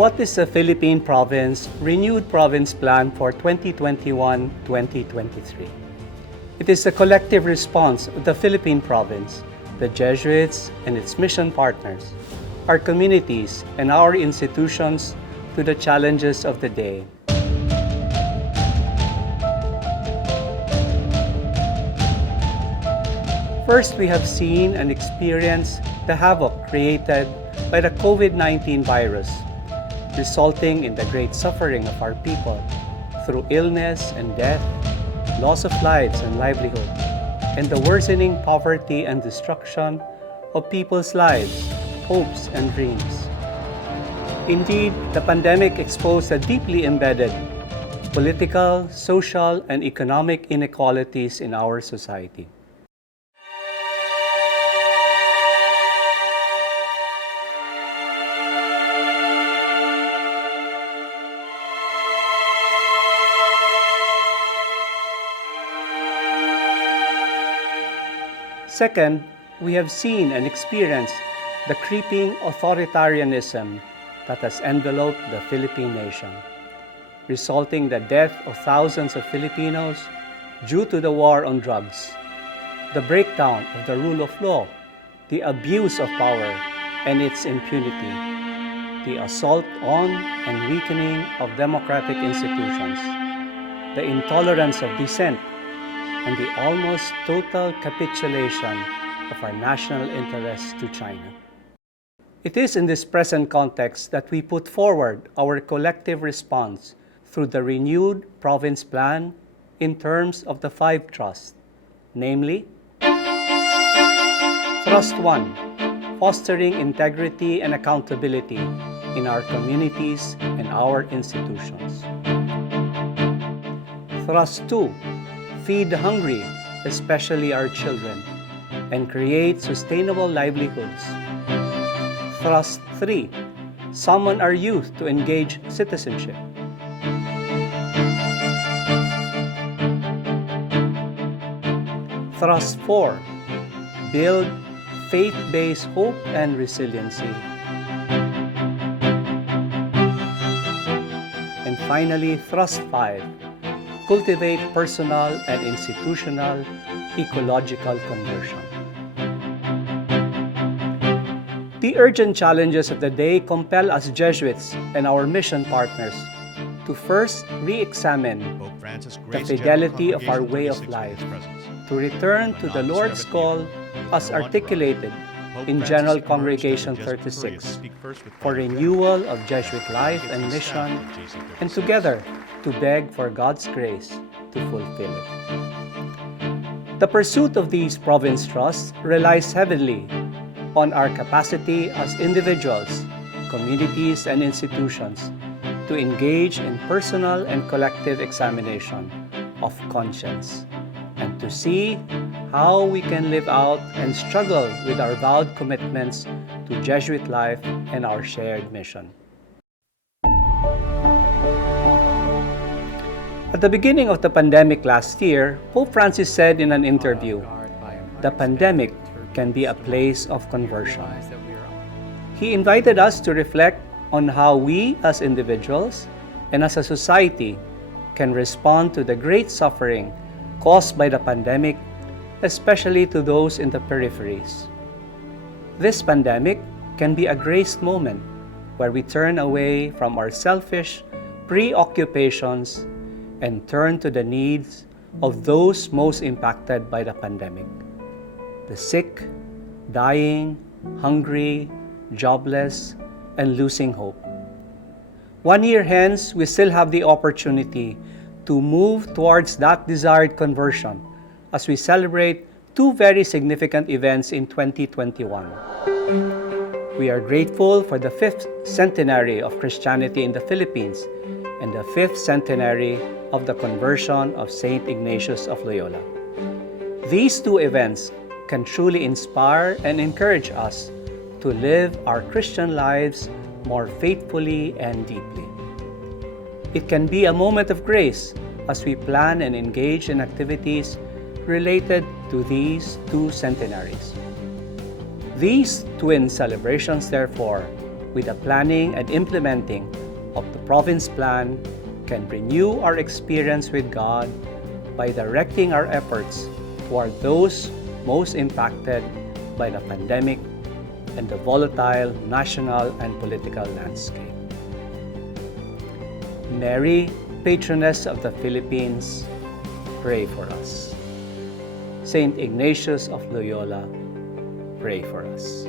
What is the Philippine Province Renewed Province Plan for 2021-2023? It is the collective response of the Philippine Province, the Jesuits and its mission partners, our communities, and our institutions to the challenges of the day. First, we have seen and experienced the havoc created by the COVID-19 virus, resulting in the great suffering of our people through illness and death, loss of lives and livelihood, and the worsening poverty and destruction of people's lives, hopes, and dreams. Indeed, the pandemic exposed the deeply embedded political, social, and economic inequalities in our society. Second, we have seen and experienced the creeping authoritarianism that has enveloped the Philippine nation, resulting in the death of thousands of Filipinos due to the war on drugs, the breakdown of the rule of law, the abuse of power and its impunity, the assault on and weakening of democratic institutions, the intolerance of dissent, and the almost total capitulation of our national interests to China. It is in this present context that we put forward our collective response through the renewed province plan in terms of the 5 trusts, namely, Thrust 1, fostering integrity and accountability in our communities and our institutions. Thrust 2, feed the hungry, especially our children, and create sustainable livelihoods. Thrust 3, summon our youth to engage citizenship. Thrust 4, build faith-based hope and resiliency. And finally, Thrust 5, cultivate personal and institutional ecological conversion. The urgent challenges of the day compel us Jesuits and our mission partners to first re-examine the fidelity of our way of life, to return to the Lord's call as articulated in General Congregation 36 for renewal of Jesuit life and mission, and together to beg for God's grace to fulfill it. The pursuit of these province trusts relies heavily on our capacity as individuals, communities, and institutions to engage in personal and collective examination of conscience and to see how we can live out and struggle with our vowed commitments to Jesuit life and our shared mission. At the beginning of the pandemic last year, Pope Francis said in an interview, "The pandemic can be a place of conversion." He invited us to reflect on how we as individuals and as a society can respond to the great suffering caused by the pandemic, especially to those in the peripheries. This pandemic can be a grace moment where we turn away from our selfish preoccupations and turn to the needs of those most impacted by the pandemic: the sick, dying, hungry, jobless, and losing hope. 1 year hence, we still have the opportunity to move towards that desired conversion as we celebrate 2 very significant events in 2021. We are grateful for the 5th centenary of Christianity in the Philippines and the 5th centenary of the conversion of Saint Ignatius of Loyola. These 2 events can truly inspire and encourage us to live our Christian lives more faithfully and deeply. It can be a moment of grace as we plan and engage in activities related to these 2 centenaries. These twin celebrations, therefore, with the planning and implementing of the province plan, can renew our experience with God by directing our efforts toward those most impacted by the pandemic and the volatile national and political landscape. Mary, patroness of the Philippines, pray for us. Saint Ignatius of Loyola, pray for us.